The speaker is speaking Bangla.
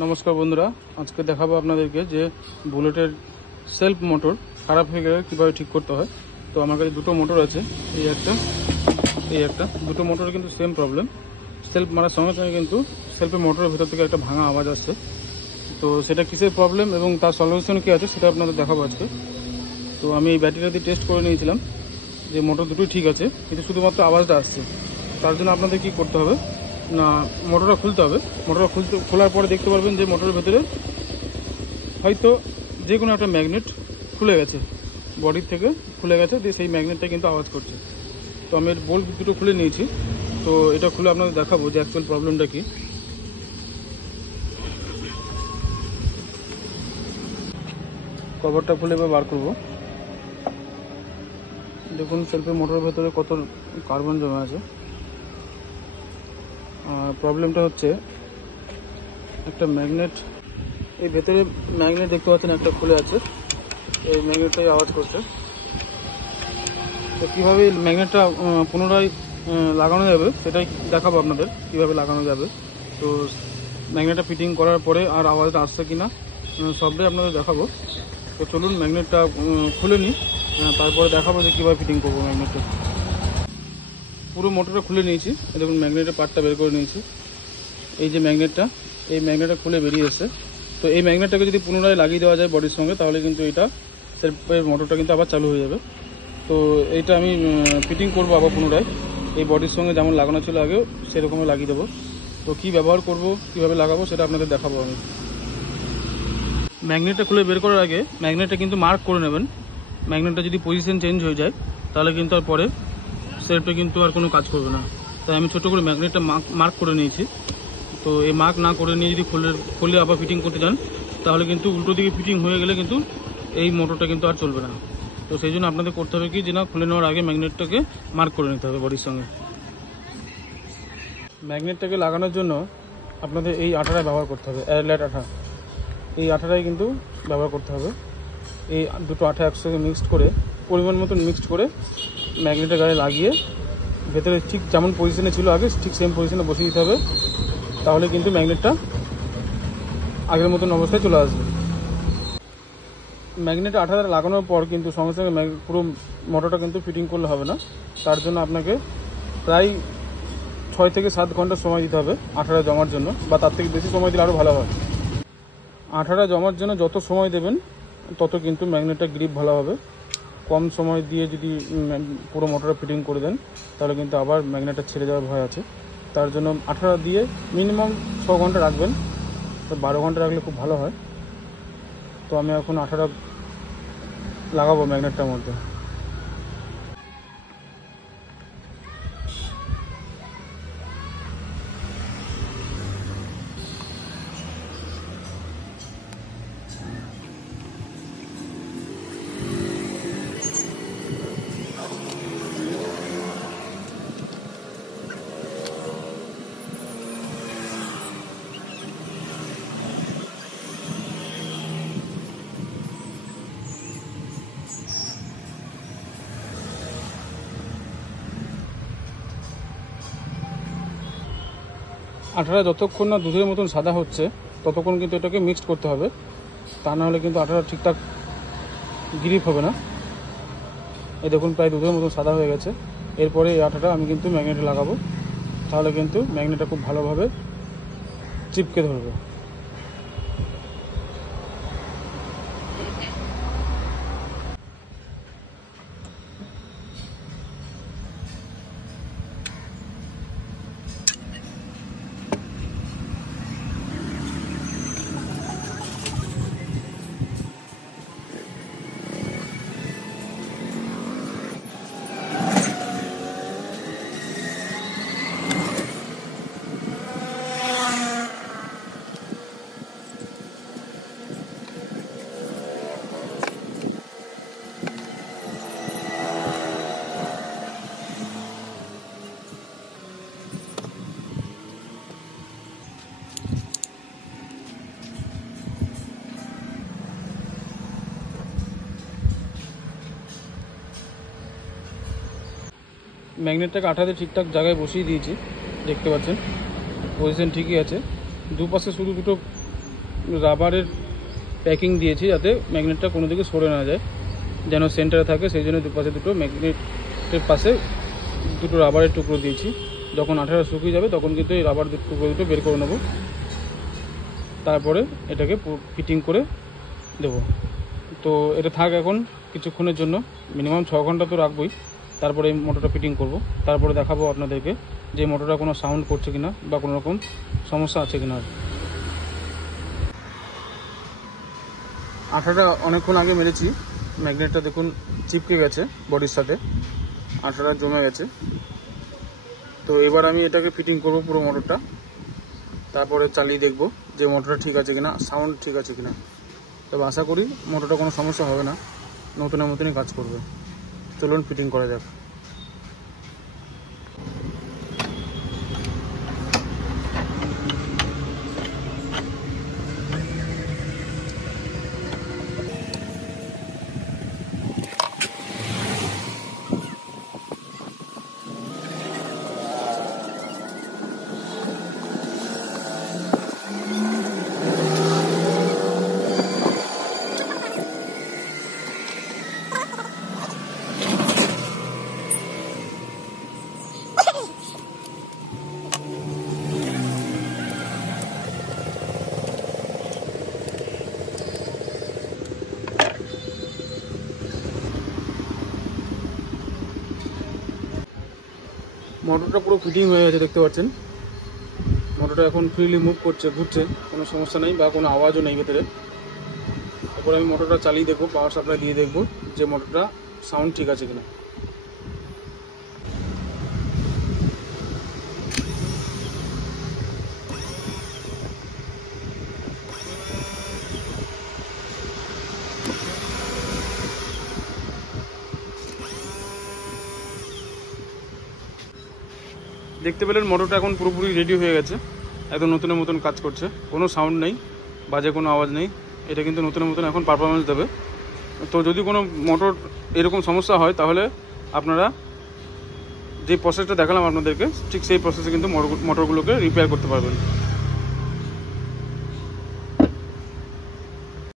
নমস্কার বন্ধুরা, আজকে দেখাবো আপনাদেরকে যে বুলেটের সেলফ মোটর খারাপ হয়ে গেলে কীভাবে ঠিক করতে হয়। তো আমার কাছে দুটো মোটর আছে, এই একটা দুটো মোটর কিন্তু সেম প্রবলেম। সেলফ মারার সঙ্গে সঙ্গে কিন্তু সেলফের মোটরের ভেতর থেকে একটা ভাঙা আওয়াজ আসছে। তো সেটা কিসের প্রবলেম এবং তার সলিউশন কী আছে সেটা আপনাদের দেখাবো আজকে। তো আমি এই ব্যাটারিটা দিয়ে টেস্ট করে নিয়েছিলাম যে মোটর দুটোই ঠিক আছে, কিন্তু শুধুমাত্র আওয়াজটা আসছে। তার জন্য আপনাদের কী করতে হবে না, মোটরটা খুলতে হবে। মোটরটা খোলার পরে দেখতে পারবেন যে মোটরের ভেতরে হয়তো যে কোনো একটা ম্যাগনেট খুলে গেছে, বডির থেকে খুলে গেছে, দিয়ে সেই ম্যাগনেটটা কিন্তু আওয়াজ করছে। তো আমি বোল্ট দুটো খুলে নিয়েছি, তো এটা খুলে আপনাদের দেখাবো যে অ্যাকচুয়াল প্রবলেমটা কী। কভারটা খুলে এবার বার করবো। দেখুন সেলফের মোটরের ভেতরে কত কার্বন জমা আছে। প্রবলেমটা হচ্ছে একটা ম্যাগনেট, এই ভেতরে ম্যাগনেট দেখতে পাচ্ছেন একটা খুলে আছে, এই ম্যাগনেটটাই আওয়াজ করছে। তো কীভাবে ম্যাগনেটটা পুনরায় লাগানো যাবে সেটাই দেখাবো আপনাদের, কীভাবে লাগানো যাবে। তো ম্যাগনেটটা ফিটিং করার পরে আর আওয়াজটা আসছে কি না সবটাই আপনাদের দেখাবো। তো চলুন ম্যাগনেটটা খুলে নিই, তারপরে দেখাবো যে কীভাবে ফিটিং করবো ম্যাগনেটটা। পুরো মোটরটা খুলে নিয়েছি, দেখুন ম্যাগনেটের পার্টটা বের করে নিয়েছি। এই যে ম্যাগনেটটা, এই ম্যাগনেটটা খুলে বেরিয়ে এসছে। তো এই ম্যাগনেটটাকে যদি পুনরায় লাগিয়ে দেওয়া যায় বডির সঙ্গে, তাহলে কিন্তু এটা সেলফের মোটরটা কিন্তু আবার চালু হয়ে যাবে। তো এইটা আমি ফিটিং করবো আবার পুনরায়, এই বডির সঙ্গে যেমন লাগানো ছিল আগেও সেরকমই লাগিয়ে দেবো। তো কী ব্যবহার করব, কীভাবে লাগাবো সেটা আপনাদের দেখাবো আমি। ম্যাগনেটটা খুলে বের করার আগে ম্যাগনেটটা কিন্তু মার্ক করে নেবেন। ম্যাগনেটটা যদি পজিশন চেঞ্জ হয়ে যায় তাহলে কিন্তু আর পরে সেলফটা কিন্তু আর কোনো কাজ করবে না। তাই আমি ছোটো করে ম্যাগনেটটা মার্ক করে নিয়েছি। তো এই মার্ক না করে নিয়ে যদি খুলে আবার ফিটিং করতে যান, তাহলে কিন্তু উল্টো দিকে ফিটিং হয়ে গেলে কিন্তু এই মোটরটা কিন্তু আর চলবে না। তো সেই জন্য আপনাদের করতে হবে কি, যে না, খুলে নেওয়ার আগে ম্যাগনেটটাকে মার্ক করে নিতে হবে বডির সঙ্গে। ম্যাগনেটটাকে লাগানোর জন্য আপনাদের এই আঠাটা ব্যবহার করতে হবে, এয়ারলাইট আঠা। এই আঠাটাই কিন্তু ব্যবহার করতে হবে। এই দুটো আঠা একসঙ্গে মিক্সড করে, পরিমাণ মতন মিক্সড করে ম্যাগনেটের গায়ে লাগিয়ে ভেতরে ঠিক যেমন পজিশনে ছিল আগে ঠিক সেম পজিশনে বসিয়ে দিতে হবে। তাহলে কিন্তু ম্যাগনেটটা আগের মতন অবস্থায় চলে আসবে। ম্যাগনেটে আঠাটা লাগানোর পর কিন্তু সঙ্গে সঙ্গে পুরো মোটরটা কিন্তু ফিটিং করলে হবে না। তার জন্য আপনাকে প্রায় 6 থেকে 7 ঘন্টা সময় দিতে হবে আঠাটা জমার জন্য, বা তার থেকে বেশি সময় দিলে আরও ভালো হয়। আঠাটা জমার জন্য যত সময় দেবেন তত কিন্তু ম্যাগনেটটা গ্রিপ ভালো হবে। কম সময় দিয়ে যদি পুরো মোটরটা ফিটিং করে দেন তাহলে কিন্তু আবার ম্যাগনেটটা ছেড়ে যাওয়ার ভয় আছে। তার জন্য আঠাটা দিয়ে মিনিমাম 6 ঘন্টা রাখবেন, তো 12 ঘন্টা রাখলে খুব ভালো হয়। তো আমি এখন আঠাটা লাগাবো ম্যাগনেটটার মধ্যে। আঠাটা যতক্ষণ না দুধের মতন সাদা হচ্ছে ততক্ষণ কিন্তু এটাকে মিক্সড করতে হবে, তা না হলে কিন্তু আঠাটা ঠিকঠাক গ্রিপ হবে না। এই দেখুন প্রায় দুধের মতন সাদা হয়ে গেছে। এরপরে এই আঠাটা আমি কিন্তু ম্যাগনেটে লাগাবো, তাহলে কিন্তু ম্যাগনেটটা খুব ভালোভাবে চিপকে ধরবে। ম্যাগনেটটাকে আঠাতে ঠিকঠাক জায়গায় বসিয়ে দিয়েছি, দেখতে পাচ্ছেন পজিশন ঠিকই আছে। দুপাশে শুধু দুটো রাবারের প্যাকিং দিয়েছি যাতে ম্যাগনেটটা কোনো দিকে সরে না যায়, যেন সেন্টারে থাকে। সেই জন্য দুপাশে দুটো ম্যাগনেটের পাশে দুটো রাবারের টুকরো দিয়েছি। যখন আঠাটা শুকিয়ে যাবে তখন কিন্তু এই রাবার টুকরো দুটো বের করে নেব, তারপরে এটাকে ফিটিং করে দেব। তো এটা থাক এখন কিছুক্ষণের জন্য, মিনিমাম 6 ঘন্টা তো রাখবই। তারপরে এই মোটরটা ফিটিং করব, তারপরে দেখাবো আপনাদেরকে যে মোটরটা কোনো সাউন্ড করছে কিনা বা কোনো রকম সমস্যা আছে কিনা। আঠাটা অনেকক্ষণ আগে মেরেছি, ম্যাগনেটটা দেখুন চিপকে গেছে বডির সাথে, আঠাটা জমে গেছে। তো এবার আমি এটাকে ফিটিং করব পুরো মোটরটা, তারপরে চালিয়ে দেখব যে মোটরটা ঠিক আছে কিনা, সাউন্ড ঠিক আছে কিনা। তবে আশা করি মোটরটা কোনো সমস্যা হবে না, নতুনের মতনই কাজ করবে। চলুন ফিটিং করা যাক। মোটরটা পুরো ফিটিং হয়ে গেছে, দেখতে পাচ্ছেন। মোটরটা এখন ফ্রিলি মুভ করছে, ঘুরছে, কোনো সমস্যা নেই বা কোনো আওয়াজও নেই ভেতরে। তারপরে আমি মোটরটা চালিয়ে দেখবো, পাওয়ার সাপ্লাই দিয়ে দেখবো যে মোটরটা সাউন্ড ঠিক আছে কিনা। দেখতে পেলেন মোটরটা এখন পুরোপুরি রেডি হয়ে গেছে, একদম নতুনের মতন কাজ করছে, কোনো সাউন্ড নেই, বাজে কোনো আওয়াজ নেই। এটা কিন্তু নতুনের মতন এখন পারফরমেন্স দেবে। তো যদি কোনো মোটর এরকম সমস্যা হয় তাহলে আপনারা যে প্রসেসটা দেখালাম আপনাদেরকে, ঠিক সেই প্রসেসে কিন্তু মোটরগুলোকে রিপেয়ার করতে পারবেন।